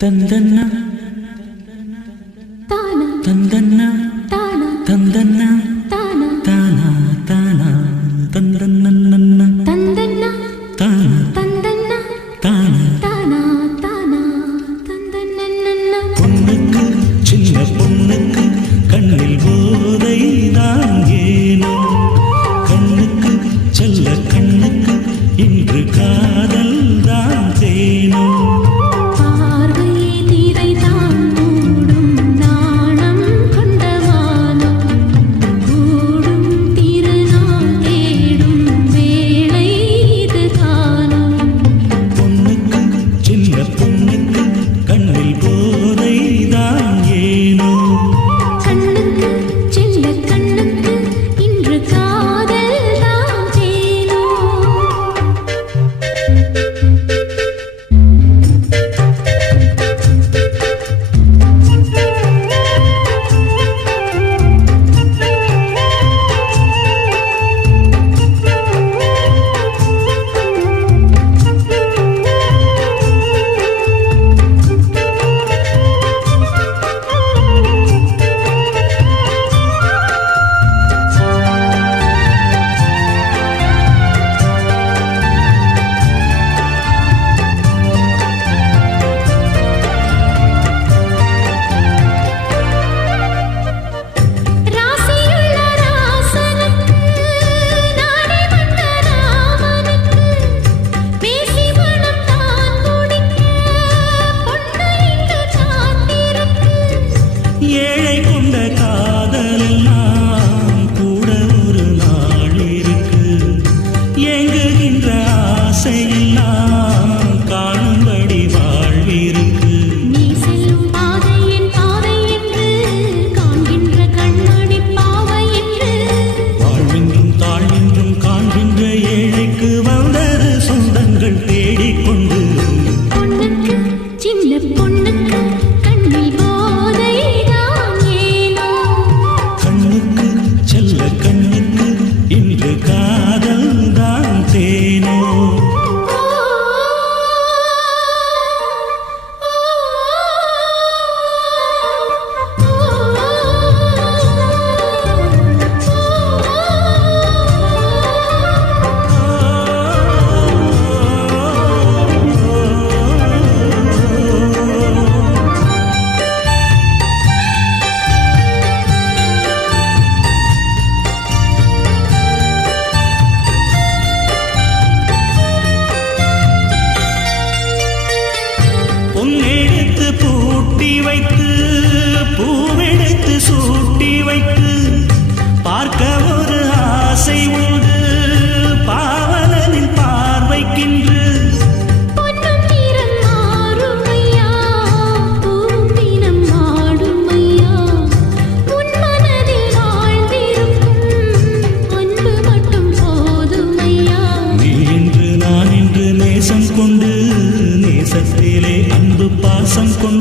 தந்தன்னா தானா தந்தன்னா தானா தந்தன்னா தானா தானா தானா தந்தன்னா தந்தன்னா தானா தந்தன்னா தானா தானா தானா தந்தன்னா பொண்ணுக்கு சின்ன பொண்ணுக்கு கண்ணில் போதை தான் ஏனோ கண்ணுக்கு செல்ல கண்ணுக்கு இன்று காதல் தான் தேனோ ஏழை கொண்ட காதலெல்லாம் கூட ஒரு நாள் இருக்கு ஏங்குகின்ற ஆசையெல்லாம் காணும்படி வாழ்விருக்கு நீ செல்லும் பாதை என் பாதை என்று காண்கின்ற கண்மணி பாவை என்று வாழ்வென்றும் தாழ்வென்றும் காண்கின்ற ஏழைக்கு வந்தது சொந்தங்கள் தேடிக்கொண்டு பொண்ணுக்கு சின்ன பொண்ணுக்கு கண்ணில் போதை கண்ணுக்கு இன்று காதல் தான் தேனோ பொன்னெடுத்து பூட்டி வைத்து பூவெடுத்து சூட்டி வைத்து பார்க்க ஒரு ஆசை உண்டு பாவலனின் பார்வைக்கின்று பொன்னும் நிறம் மாறுமையா பூவும் தினம் ஆடுமையா உன் மனதில் வாழ்ந்திருக்கும் அன்பு மட்டும் போதுமையா நீ என்று நான் என்று நேசம் கொண்டு நேசத்திலே அன்பு பாசம் கொண்டு